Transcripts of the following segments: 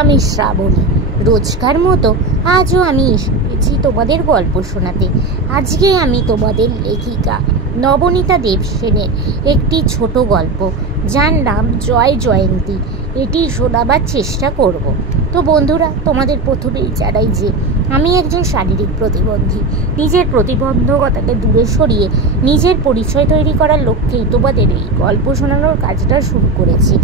আমি শ্রাবণী। রোজকার মতো আজও আমি এসেছি তোমাদের গল্প শোনাতে। আজকে আমি তোমাদের লেখিকা নবনীতা দেবসেনের একটি ছোট গল্প, যার নাম জয় জয়ন্তী, এটি শোনাবার চেষ্টা করব। তো বন্ধুরা, তোমাদের প্রথমেই জানাই যে আমি একজন শারীরিক প্রতিবন্ধী। নিজের প্রতিবন্ধকতাকে দূরে সরিয়ে নিজের পরিচয় তৈরি করার লক্ষ্যেই তোমাদের এই গল্প শোনানোর কাজটা শুরু করেছি।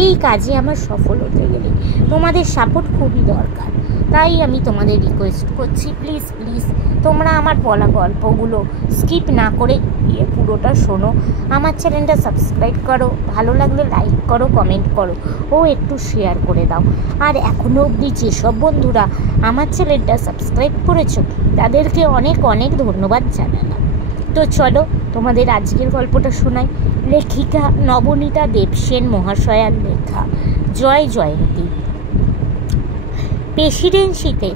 এই কাজে আমার সফল হতে গেলে তোমাদের সাপোর্ট খুবই দরকার। তাই আমি তোমাদের রিকোয়েস্ট করছি, প্লিজ প্লিজ তোমরা আমার বলা গল্পগুলো স্কিপ না করে গিয়ে পুরোটা শোনো। আমার চ্যানেলটা সাবস্ক্রাইব করো, ভালো লাগলে লাইক করো, কমেন্ট করো ও একটু শেয়ার করে দাও। আর এখনও অবধি যেসব বন্ধুরা আমার চ্যানেলটা সাবস্ক্রাইব করেছো তাদেরকে অনেক অনেক ধন্যবাদ জানালাম। তো চলো তোমাদের আজকের গল্পটা শোনাই। লেখিকা নবনীতা দেবসেন মহাশয়ার লেখা জয় জয়ন্তী। প্রেসিডেন্সিতে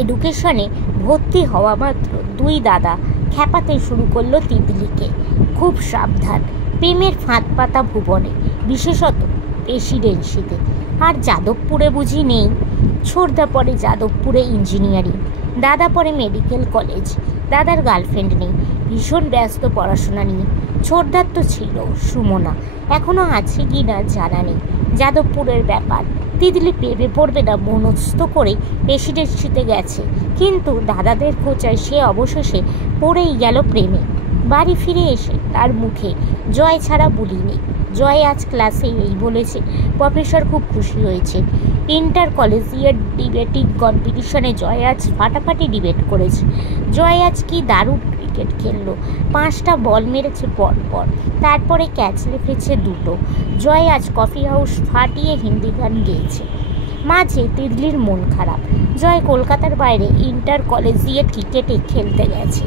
এডুকেশনে ভর্তি হওয়া মাত্র দুই দাদা খ্যাপাতে শুরু করলো তিতলিকে। খুব সাবধান, প্রেমের ফাঁদ পাতা ভুবনে, বিশেষত প্রেসিডেন্সিতে। আর যাদবপুরে বুঝি নেই? ছোটদা পড়ে যাদবপুরে ইঞ্জিনিয়ারিং, দাদা পড়ে মেডিকেল কলেজ। দাদার গার্লফ্রেন্ড নেই, ভীষণ ব্যস্ত পড়াশোনা নিয়ে। ছোটদার তো ছিল সুমনা, এখনও আছে কি না জানা নেই। যাদবপুরের ব্যাপার তিতলি পেবে পড়বে না মনস্থ করে প্রেসিডেন্সিতে গেছে, কিন্তু দাদাদের খোঁচায় সে অবশেষে পড়েই গেল প্রেমে। বাড়ি ফিরে এসে তার মুখে জয় ছাড়া বুলি নেই। জয় আজ ক্লাসে এই বলেছে, প্রফেসর খুব খুশি হয়েছে। ইন্টার কলেজিয়েট ডিবেটিং কম্পিটিশনে জয় আজ ফাটাফাটি ডিবেট করেছে। জয় আজ কি দারুণ ক্রিকেট খেললো, 5টা বল মেরেছে পরপর, তারপরে ক্যাচ রেখেছে 2টো। জয় আজ কফি হাউস ফাটিয়ে হিন্দি গান গেয়েছে। মাঝে তিতলির মন খারাপ। জয় কলকাতার বাইরে ইন্টার কলেজিয়েট ক্রিকেটে খেলতে গেছে,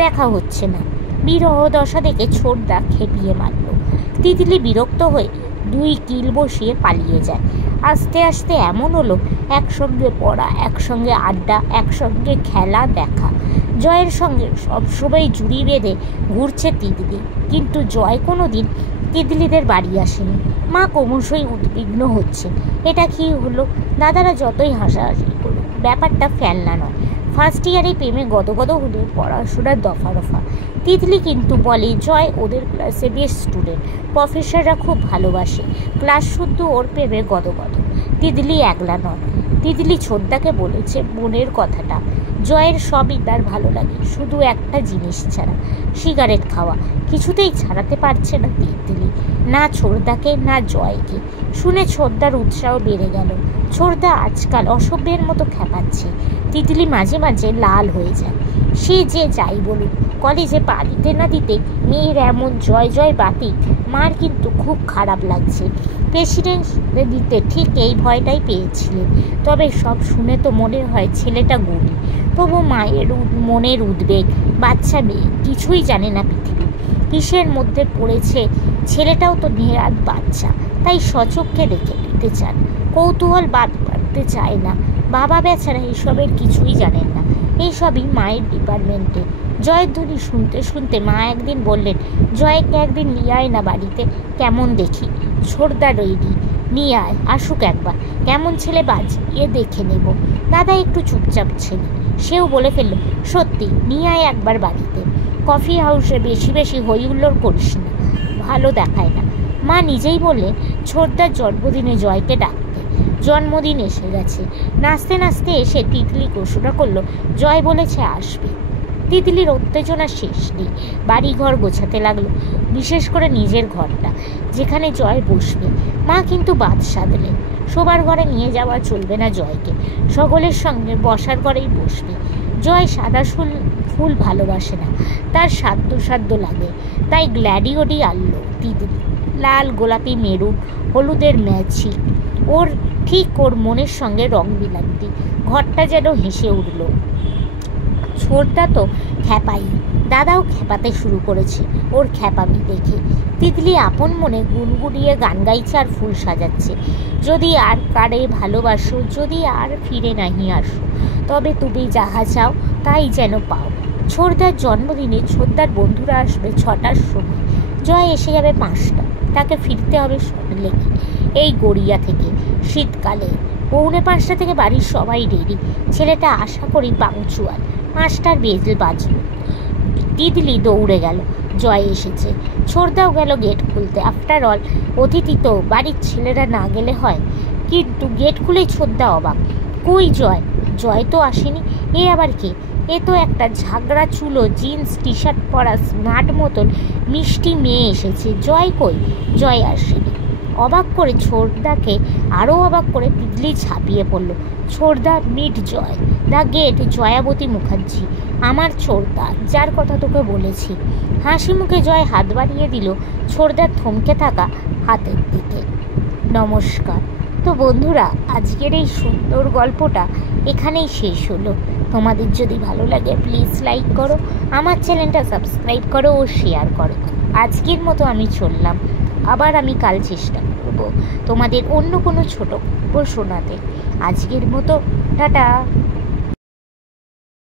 দেখা হচ্ছে না। বিরহ দশা দেখে ছোটদা খেপিয়ে মারল। তিতলি বিরক্ত হয়ে 2 কিল বসিয়ে পালিয়ে যায়। আস্তে আস্তে এমন হলো, একসঙ্গে পড়া, একসঙ্গে আড্ডা, একসঙ্গে খেলা দেখা। জয়ের সঙ্গে সবসময় জুড়ি বেঁধে ঘুরছে তিতলি, কিন্তু জয় কোনো দিন তিতলিদের বাড়ি আসেনি। মা ক্রমশই উদ্বিগ্ন হচ্ছে, এটা কি হলো? দাদারা যতই হাসাহাসি করুক, ব্যাপারটা ফেলনা নয়। ফার্স্ট ইয়ারে প্রেমে গদগদ হলে পড়াশোনার দফা রফা। তিতলি কিন্তু বলে জয় ওদের ক্লাসে বেস্ট স্টুডেন্ট, প্রফেসররা খুব ভালোবাসে, ক্লাস শুদ্ধ ওর প্রেমে গদগদ। তিতলি একলা নয়। তিতলি ছোটদাকে বলেছে মনের কথাটা। জয়ের সবই তার ভালো লাগে, শুধু একটা জিনিস ছাড়া, সিগারেট খাওয়া। কিছুতেই ছাড়াতে পারছে না তিতলি, না ছোটদাকে না জয়কে। শুনে ছোটদার উৎসাহ বেড়ে গেল। ছোটদা আজকাল অসভ্যের মতো খেপাচ্ছে। তিতলি মাঝে মাঝে লাল হয়ে যায়। সে যে যাই বলুক, কলেজে পা দিতে না দিতে মেয়ের এমন জয় জয় বাতিক, মার কিন্তু খুব খারাপ লাগছে। প্রেসিডেন্সিতে দিতে ঠিক এই ভয়টাই পেয়েছিলেন। তবে সব শুনে তো মনে হয় ছেলেটা গুণী। তবু মায়ের মনের উদ্বেগ, বাচ্চা মেয়ে, কিছুই জানে না পৃথিবী কিসের মধ্যে পড়েছে। ছেলেটাও তো নেহাত বাচ্চা, তাই সচক্ষে দেখে নিতে চান। কৌতূহল বাদ পারতে চায় না। বাবা বেচারা এইসবের কিছুই জানেন না, এইসবই মায়ের ডিপার্টমেন্টে। জয়ের ধ্বনি শুনতে শুনতে মা একদিন বললেন, জয়কে একদিন নিয়ে আয় না বাড়িতে, কেমন দেখি। ছোটদা রেডি, নিয়ে আয়, আসুক একবার, কেমন ছেলে বাজিয়ে দেখে নেব। দাদা একটু চুপচাপ ছেলে, সেও বলে ফেলল, সত্যি নিয়ে আয় একবার বাড়িতে। কফি হাউসে বেশি বেশি হই হুল্লোড় করিস না, ভালো দেখায় না। মা নিজেই বললেন ছোটদার জন্মদিনে জয়কে ডাকতে। জন্মদিন এসে গেছে। নাচতে নাচতে এসে তিতলি ঘোষণা করলো জয় বলেছে আসবে। তিতলির উত্তেজনা শেষ নেই। বাড়িঘর গোছাতে লাগলো, বিশেষ করে নিজের ঘরটা, যেখানে জয় বসবে। মা কিন্তু বাদ সাধলেন, শোবার ঘরে নিয়ে যাওয়া চলবে না জয়কে, সকলের সঙ্গে বসার ঘরেই বসবে। জয় সাদা ফুল ভালোবাসে না, তার সাধ্য সাধ্য লাগে, তাই গ্ল্যাডিওডি আনলো তিতলি। লাল, গোলাপি, মেরুন, হলুদের ম্যাচিং, ওর ঠিক ওর মনের সঙ্গে রং বিলান্তি। ঘরটা যেন হেসে উঠল। ছোটদা তো খ্যাপাই, দাদাও খ্যাপাতে শুরু করেছে ওর খ্যাপামি দেখে। তিতলি আপন মনে গুনগুনিয়ে গান গাইছে আর ফুল সাজাচ্ছে। যদি আর কারে ভালোবাসো, যদি আর ফিরে নাহি আসো, তবে তুমি যাহা চাও তাই যেন পাও। ছোটদার জন্মদিনে ছোটদার বন্ধুরা আসবে 6টার সময়, জয় এসে যাবে 5টা। তাকে ফিরতে হবে সল্টলেকে, এই গড়িয়া থেকে। শীতকালে 5:45 থেকে বাড়ির সবাই রেডি। ছেলেটা আশা করি পাংচুয়াল। 5টার বেজে বাজল। তিতলি দৌড়ে গেল, জয় এসেছে। ছোড়দাও গেল গেট খুলতে। আফটার অল অতিথি তো, বাড়ির ছেলেরা না গেলে হয়। কিন্তু গেট খুলেই ছোড়দা অবাক। কই জয়? জয় তো আসেনি। এ আবার কে? এ তো একটা ঝাগড়া চুলো, জিন্স টি শার্ট পরা স্মার্ট মতন মিষ্টি মেয়ে এসেছে। জয় কই? জয় আসেনি। অবাক করে ছোড়দাকে আরও অবাক করে তিতলি ঝাঁপিয়ে পড়ল। ছোড়দা, meet Joy. The great Jayabati Mukherjee, আমার ছোড়দা, যার কথা তোকে বলেছি। হাসি মুখে জয় হাত বাড়িয়ে দিল ছোড়দার থমকে থাকা হাতের দিকে। নমস্কার। তো বন্ধুরা, আজকের এই সুন্দর গল্পটা এখানেই শেষ হলো। তোমাদের যদি ভালো লাগে প্লিজ লাইক করো, আমার চ্যানেলটা সাবস্ক্রাইব করো ও শেয়ার করো। আজকের মতো আমি চললাম। আবার আমি কাল চেষ্টা করব তোমাদের অন্য কোনো ছোট গল্প শোনাতে। আজকের মতো টাটা।